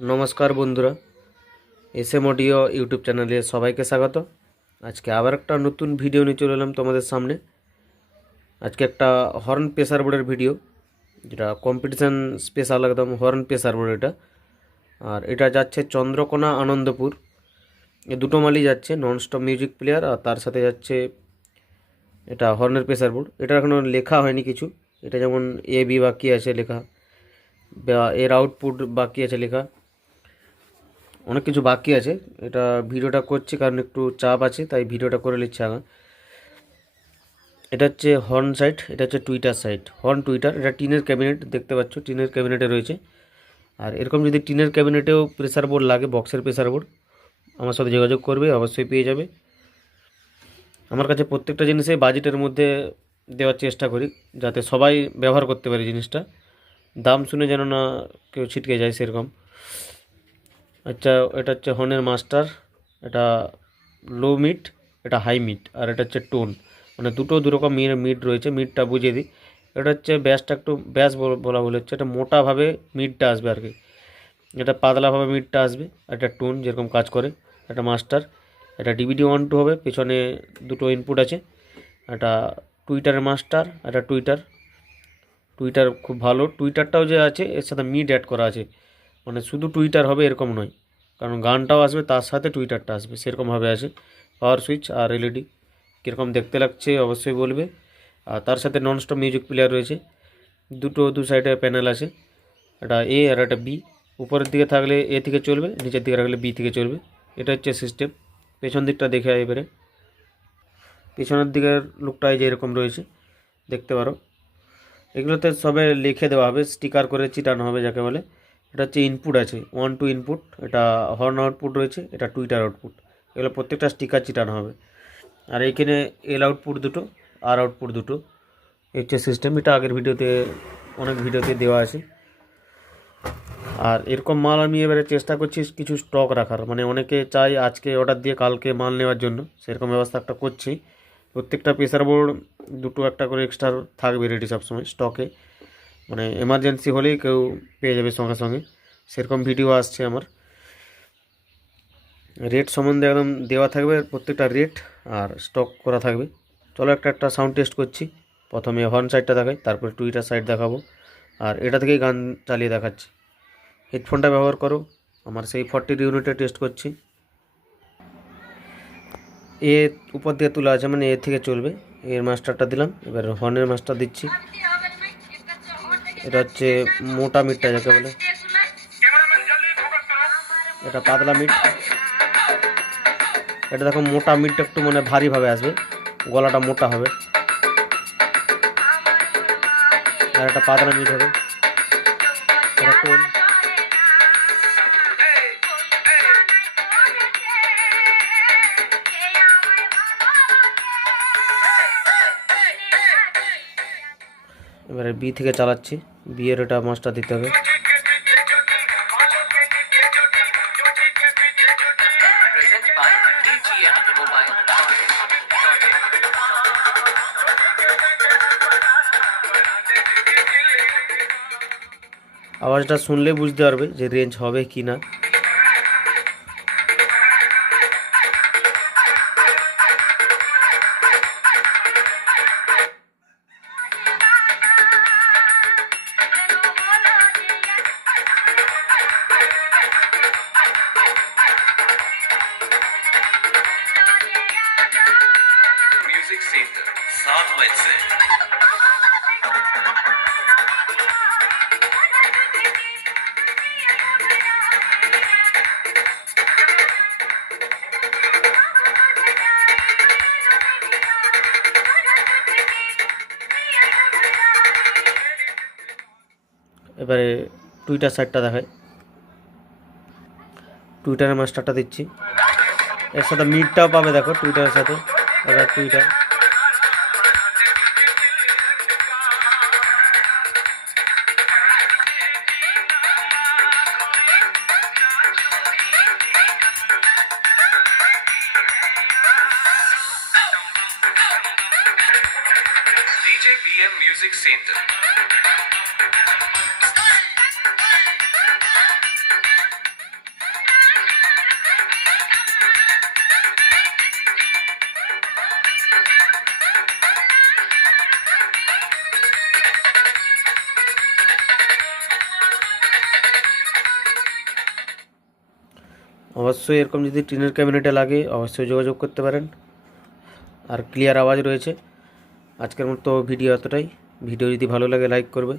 নমস্কার বন্ধুরা S M audio YouTube চ্যানেলে সবাইকে স্বাগত। আজকে আবার একটা নতুন ভিডিও নিয়ে চলে এলাম তোমাদের সামনে। আজকে একটা হর্ন প্রেসার বোর্ডের ভিডিও, যেটা কম্পিটিশান স্পেশাল একদম হর্ন প্রেসার বোর্ড এটা। আর এটা যাচ্ছে চন্দ্রকোনা আনন্দপুর। এই দুটো মালই যাচ্ছে ননস্টপ মিউজিক প্লেয়ার আর তার সাথে যাচ্ছে এটা হর্নের প্রেসার বোর্ড। এটা এখনও লেখা হয়নি কিছু। এটা যেমন এ বি বাকি আছে লেখা, বা এর আউটপুট বাকি আছে লেখা। অনেক কিছু বাকি আছে। এটা ভিডিওটা করছি কারণ একটু চাপ আছে, তাই ভিডিওটা করে নিচ্ছে আগে। এটা হচ্ছে হর্ন সাইট এটা হচ্ছে টুইটার সাইট হর্ন টুইটার এটা টিনের ক্যাবিনেট দেখতে পাচ্ছ, টিনের ক্যাবিনেটে রয়েছে। আর এরকম যদি টিনের ক্যাবিনেটেও প্রেসার বোর্ড লাগে বক্সের প্রেসার বোর্ড আমার সাথে যোগাযোগ করবে, অবশ্যই পেয়ে যাবে। আমার কাছে প্রত্যেকটা জিনিসে বাজেটের মধ্যে দেওয়ার চেষ্টা করি, যাতে সবাই ব্যবহার করতে পারে জিনিসটা। দাম শুনে যেন না কেউ ছিটকে যায় সেরকম। আচ্ছা এটা হচ্ছে হর্নের মাস্টার এটা লো মিড এটা হাই মিড আর এটা হচ্ছে টোন মানে দুটো দুরকম মিড রয়েছে মিডটা বুঝিয়ে দিই। এটা হচ্ছে ব্যাসটা একটু ব্যাস বল- বলা হচ্ছে, এটা মোটাভাবে মিডটা আসবে আর কি। এটা পাতলাভাবে মিডটা আসবে এটা টোন যেরকম কাজ করে, এটা মাস্টার এটা ডিভিডি ওয়ান টু হবে, পেছনে দুটো ইনপুট আছে। এটা টুইটারের মাস্টার এটা টুইটার টুইটার খুব ভালো। টুইটারটাও যে আছে, এর সাথে মিড অ্যাড করা আছে। মানে শুধু টুইটার হবে এরকম নয়। কারণ গানটাও আসবে, তার সাথে টুইটারটা আসবে, সেরকমভাবে আছে পাওয়ার সুইচ আর এলইডি কীরকম দেখতে লাগছে অবশ্যই বলবে। আর তার সাথে ননস্টপ মিউজিক প্লেয়ার রয়েছে। দুটো, দু সাইডে প্যানেল আছে। একটা এ আর একটা বি উপরের দিকে থাকলে এ থেকে চলবে, নিচের দিকে রাখলে বি থেকে চলবে। এটা হচ্ছে সিস্টেম পেছন দিকটা দেখে এবারে। পেছনের দিকের লুকটা এই যে এরকম রয়েছে, দেখতে পারো। এগুলোতে সবে লিখে দেওয়া হবে স্টিকার করে চিটানো হবে, যাকে বলে। এটা হচ্ছে ইনপুট আছে ওয়ান টু ইনপুট এটা হর্ন আউটপুট রয়েছে, এটা টুইটার আউটপুট এগুলো প্রত্যেকটা স্টিকার চিটানো হবে। আর এইখানে এল আউটপুট দুটো আর আউটপুট দুটো হচ্ছে সিস্টেম এটা আগের ভিডিওতে, অনেক ভিডিওতে দেওয়া আছে। আর এরকম মাল আমি এবারে চেষ্টা করছি কিছু স্টক রাখার মানে অনেকে চাই আজকে অর্ডার দিয়ে কালকে মাল নেওয়ার জন্য, সেরকম ব্যবস্থা একটা করছি। প্রত্যেকটা প্রেসার বোর্ড দুটো একটা করে এক্সট্রা থাকবে রেডি সবসময় স্টকে মানে এমার্জেন্সি হলেই কেউ পেয়ে যাবে সঙ্গে সঙ্গে। সেরকম ভিডিও আসছে আমার। রেট সম্বন্ধে একদম দেওয়া থাকবে, প্রত্যেকটা রেট আর স্টক করা থাকবে। চলো একটা একটা সাউন্ড টেস্ট করছি। প্রথমে হর্ন সাইডটা দেখাই, তারপরে টুইটার সাইড দেখাবো। আর এটা থেকেই গান চালিয়ে দেখাচ্ছি। হেডফোনটা ব্যবহার করো। আমার সেই ফর্টির ইউনিটে টেস্ট করছি। এ উপর দিয়ে তোলা আছে মানে এ থেকে চলবে। এর মাস্টারটা দিলাম। এবার হর্নের মাস্টার দিচ্ছি। এটা হচ্ছে মোটা মিটটা, যাকে বলে। এটা পাতলা মিট। এটা দেখো, মোটা মিটটা একটু মানে ভারীভাবে আসবে। গলাটা মোটা হবে। আর একটা পাতলা মিট হবে। এটা এবারে বি থেকে চালাচ্ছি বি এর এটা মাস্টার দিতে হবে. আওয়াজটা শুনলে বুঝতে পারবে যে রেঞ্জ হবে কি না Music Center. South West. এবারে টুইটার সাইডটা দেখায় টুইটারের মাস্টারটা দিচ্ছি এর সাথে মিটটাও পাবে দেখো, টুইটারের সাথে এবার টুইটার म्यूज़िक सेंटर अवश्य एरक जी ट्रेनर कैबिनेटे लागे, अवश्य जोाजोग करते क्लियर आवाज़ रही है আজকের মতো ভিডিও এতটাই। ভিডিও যদি ভালো লাগে লাইক করবে।